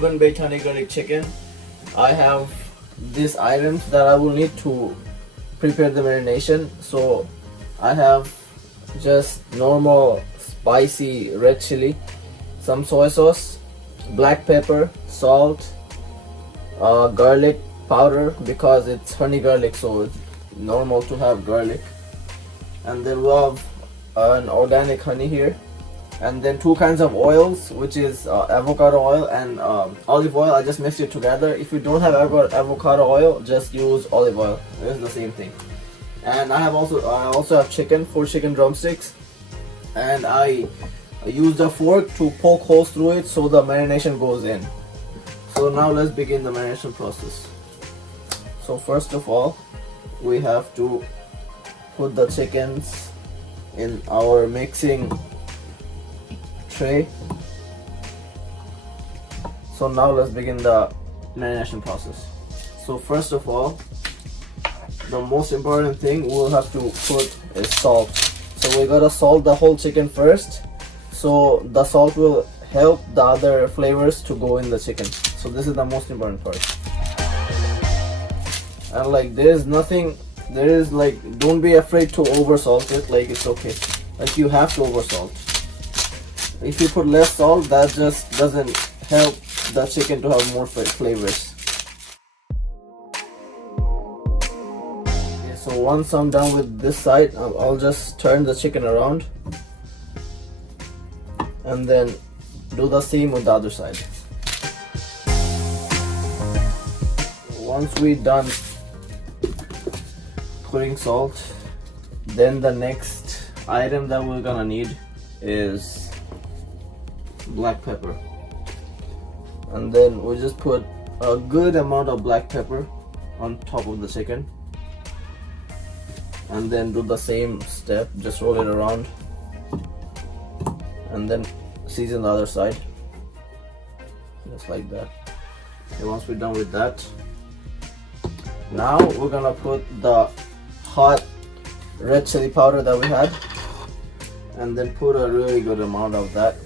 oven baked honey garlic chicken. I have these items that I will need to prepare the marination. So I have just normal spicy red chili, some soy sauce, black pepper, salt, garlic powder because it's honey garlic, so it's normal to have garlic. And then we'll have an organic honey here, and then two kinds of oils, which is avocado oil and olive oil. I just mixed it together. If you don't have avocado oil, just use olive oil. It's the same thing. And I also have chicken, 4 chicken drumsticks, and I used a fork to poke holes through it so the marination goes in. So now let's begin the marination process. So first of all, we have to put the chickens in our mixing tray. So now let's begin the marination process. So first of all, the most important thing we'll have to put is salt. So we gotta salt the whole chicken first, so the salt will help the other flavors to go in the chicken. So this is the most important part. And like don't be afraid to over salt it. Like, it's okay, like you have to over salt. If you put less salt, that just doesn't help the chicken to have more flavors. Okay, so once I'm done with this side, I'll just turn the chicken around and then do the same with the other side. Once we're done putting salt, then the next item that we're gonna need is black pepper. And then we just put a good amount of black pepper on top of the chicken, and then do the same step, just roll it around and then season the other side just like that. Okay, once we're done with that, now we're gonna put the hot red chili powder that we had, and then put a really good amount of that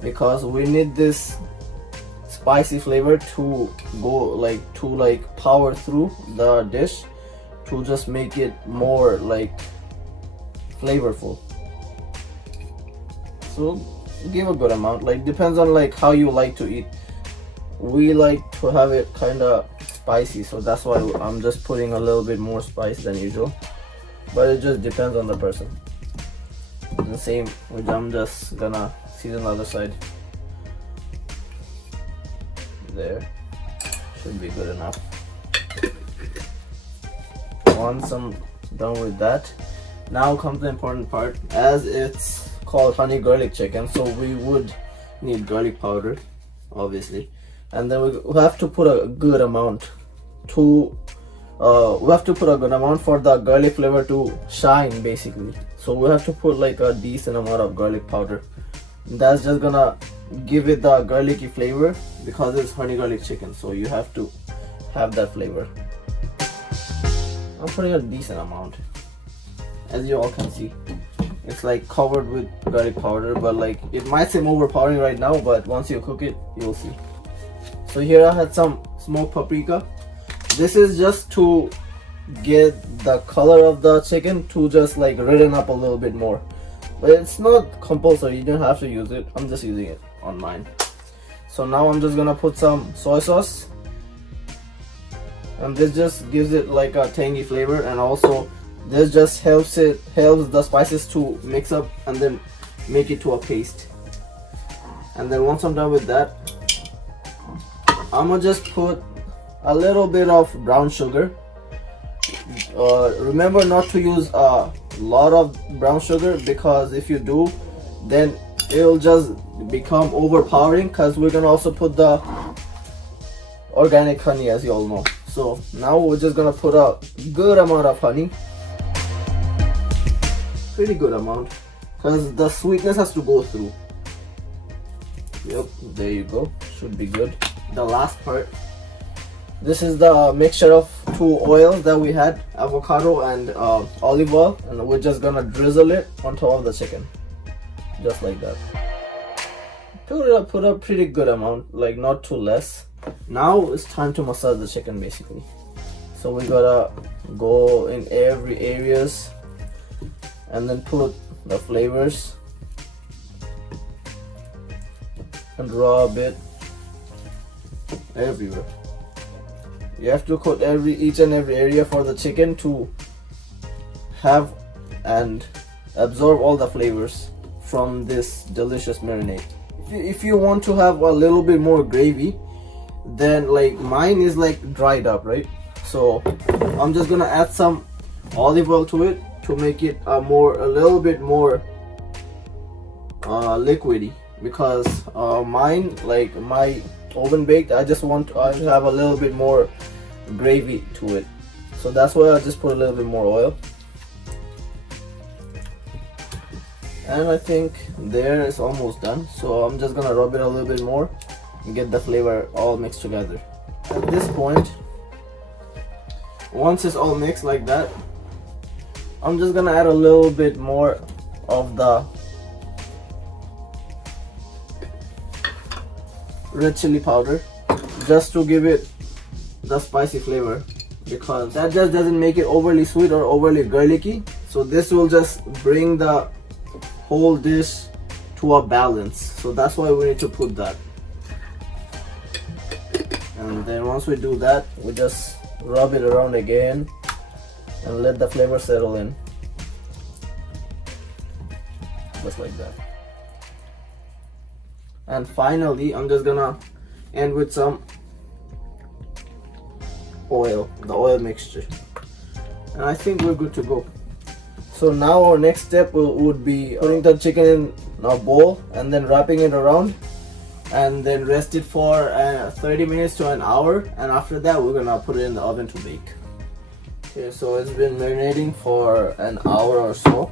because we need this spicy flavor to go to power through the dish to just make it more like flavorful. So give a good amount, like depends on like how you like to eat. We like to have it kind of spicy, so that's why I'm just putting a little bit more spice than usual, but it just depends on the person. The same, which I'm just gonna season the other side. There, should be good enough. Once I'm done with that, now comes the important part. As it's called honey garlic chicken, so we would need garlic powder, obviously, and then we have to put a good amount for the garlic flavor to shine, basically. So we have to put like a decent amount of garlic powder. That's just gonna give it the garlicky flavor because it's honey garlic chicken, so you have to have that flavor. I'm putting a decent amount, as you all can see. It's like covered with garlic powder, but like it might seem overpowering right now, but once you cook it, you'll see. So here I had some smoked paprika. This is just to get the color of the chicken to just like redden up a little bit more, but it's not compulsory, you don't have to use it. I'm just using it on mine. So now I'm just gonna put some soy sauce, and this just gives it like a tangy flavor, and also this just helps the spices to mix up and then make it to a paste. And then once I'm done with that, I'm gonna just put a little bit of brown sugar. Remember not to use a lot of brown sugar, because if you do, then it'll just become overpowering, because we're gonna also put the organic honey, as you all know. So now we're just gonna put a good amount of honey, pretty good amount, because the sweetness has to go through. Yep, there you go, should be good. The last part, this is the mixture of two oils that we had, avocado and olive oil, and we're just gonna drizzle it on top of the chicken, just like that. put a pretty good amount, like not too less. Now it's time to massage the chicken basically. So we gotta go in every areas and then put the flavors and rub it everywhere. You have to coat each and every area for the chicken to have and absorb all the flavors from this delicious marinade. If you want to have a little bit more gravy, then like mine is like dried up, right? So I'm just gonna add some olive oil to it to make it a little bit more liquidy, because mine, like my oven baked, I just want to have a little bit more gravy to it. So that's why I just put a little bit more oil. And I think there it's almost done, so I'm just gonna rub it a little bit more and get the flavor all mixed together. At this point, once it's all mixed like that, I'm just gonna add a little bit more of the red chili powder just to give it the spicy flavor, because that just doesn't make it overly sweet or overly garlicky. So this will just bring the whole dish to a balance. So that's why we need to put that. And then once we do that, we just rub it around again and let the flavor settle in, just like that. And finally, I'm just gonna end with some oil, the oil mixture, and I think we're good to go. So now our next step would be putting the chicken in a bowl and then wrapping it around and then rest it for 30 minutes to an hour, and after that we're gonna put it in the oven to bake. Okay, so it's been marinating for an hour or so.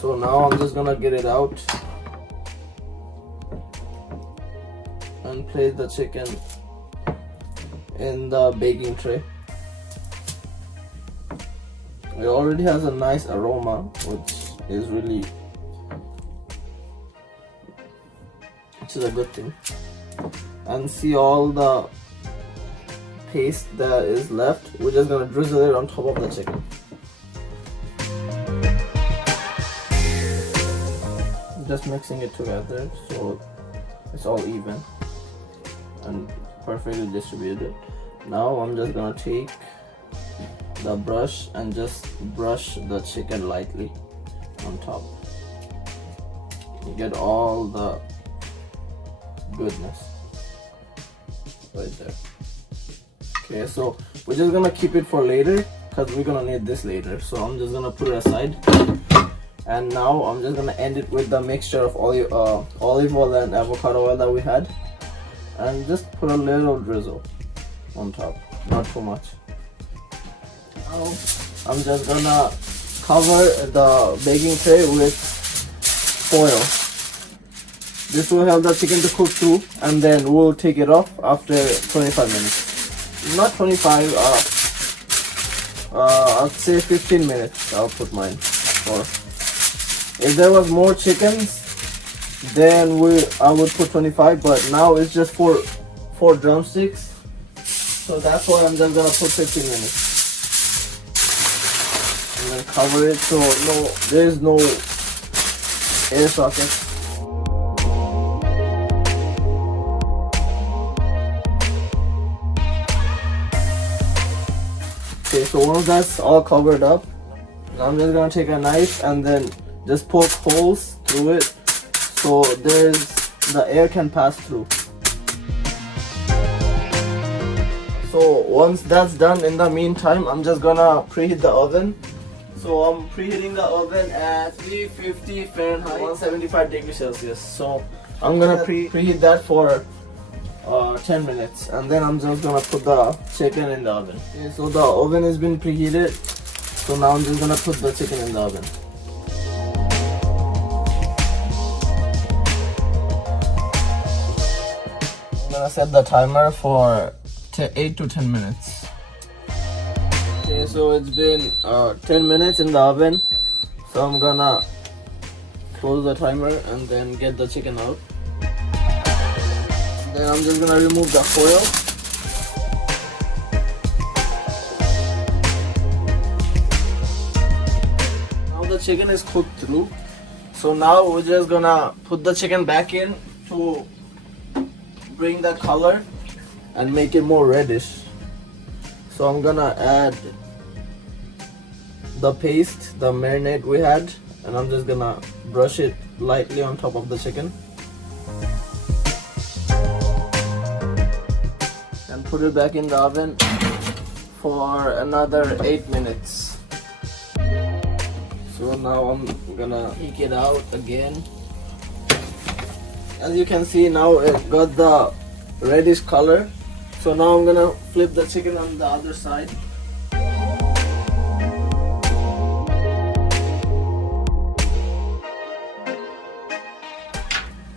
So now I'm just gonna get it out and place the chicken in the baking tray. It already has a nice aroma, which is a good thing. And see all the paste that is left, we're just gonna drizzle it on top of the chicken. Just mixing it together so it's all even and perfectly distributed. Now I'm just gonna take the brush and just brush the chicken lightly on top. You get all the goodness right there. Okay, so we're just gonna keep it for later because we're gonna need this later. So I'm just gonna put it aside, and now I'm just gonna end it with the mixture of olive oil and avocado oil that we had, and just put a little drizzle on top, not too much. Now I'm just gonna cover the baking tray with foil. This will help the chicken to cook through, and then we'll take it off after 25 minutes. Not 25, I'll say 15 minutes I'll put mine. Or if there was more chickens, then I would put 25, but now it's just four drumsticks. So that's why I'm just gonna put 15 minutes. And then cover it so there is no air socket. Okay, so once that's all covered up, I'm just gonna take a knife and then just poke holes through it so the air can pass through. So once that's done, in the meantime, I'm just gonna preheat the oven. So I'm preheating the oven at 350 Fahrenheit, 175 degrees Celsius. So I'm gonna preheat that for 10 minutes, and then I'm just gonna put the chicken in the oven. Okay, so the oven has been preheated, so now I'm just gonna put the chicken in the oven. I'm gonna set the timer for 8 to 10 minutes. Okay, so it's been 10 minutes in the oven, so I'm gonna close the timer and then get the chicken out. Then I'm just gonna remove the foil. Now the chicken is cooked through. So now we're just gonna put the chicken back in to bring the color and make it more reddish. So I'm gonna add the paste, the marinade we had, and I'm just gonna brush it lightly on top of the chicken and put it back in the oven for another 8 minutes. So now I'm gonna take it out again. As you can see, now it got the reddish color. So now I'm gonna flip the chicken on the other side.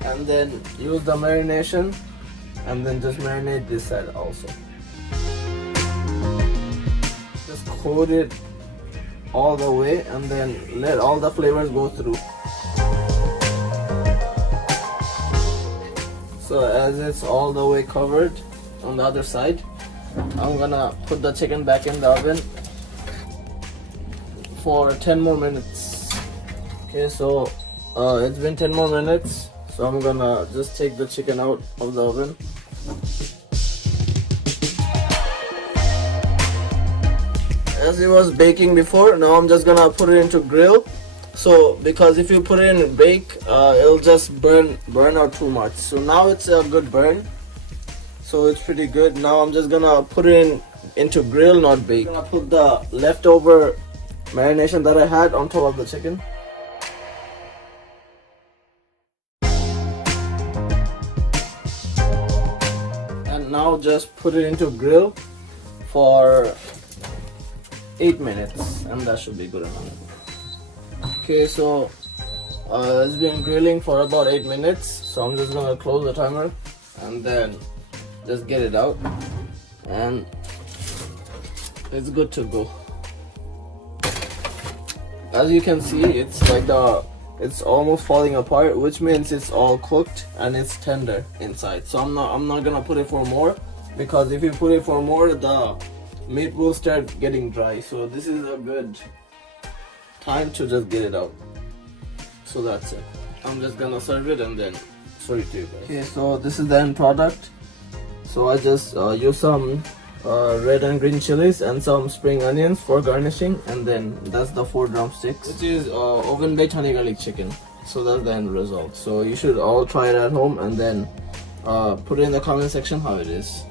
And then use the marination and then just marinate this side also. Just coat it all the way and then let all the flavors go through. So as it's all the way covered on the other side, I'm gonna put the chicken back in the oven for 10 more minutes. Okay, so it's been 10 more minutes, so I'm gonna just take the chicken out of the oven. As it was baking before, now I'm just gonna put it into grill. So because if you put it in bake, it'll just burn out too much. So now it's a good burn, so it's pretty good. Now I'm just gonna put it into grill, not bake. I'm gonna put the leftover marination that I had on top of the chicken. And now just put it into grill for 8 minutes, and that should be good enough. Okay, so it's been grilling for about 8 minutes, so I'm just gonna close the timer and then just get it out, and it's good to go. As you can see, it's like it's almost falling apart, which means it's all cooked and it's tender inside. So I'm not gonna put it for more, because if you put it for more, the meat will start getting dry. So this is a good time to just get it out. So that's it. I'm just gonna serve it and then show it to you guys. Okay, so this is the end product. So I just use some red and green chilies and some spring onions for garnishing, and then that's the 4 drumsticks, which is oven baked honey garlic chicken. So that's the end result. So you should all try it at home and then put it in the comment section how it is.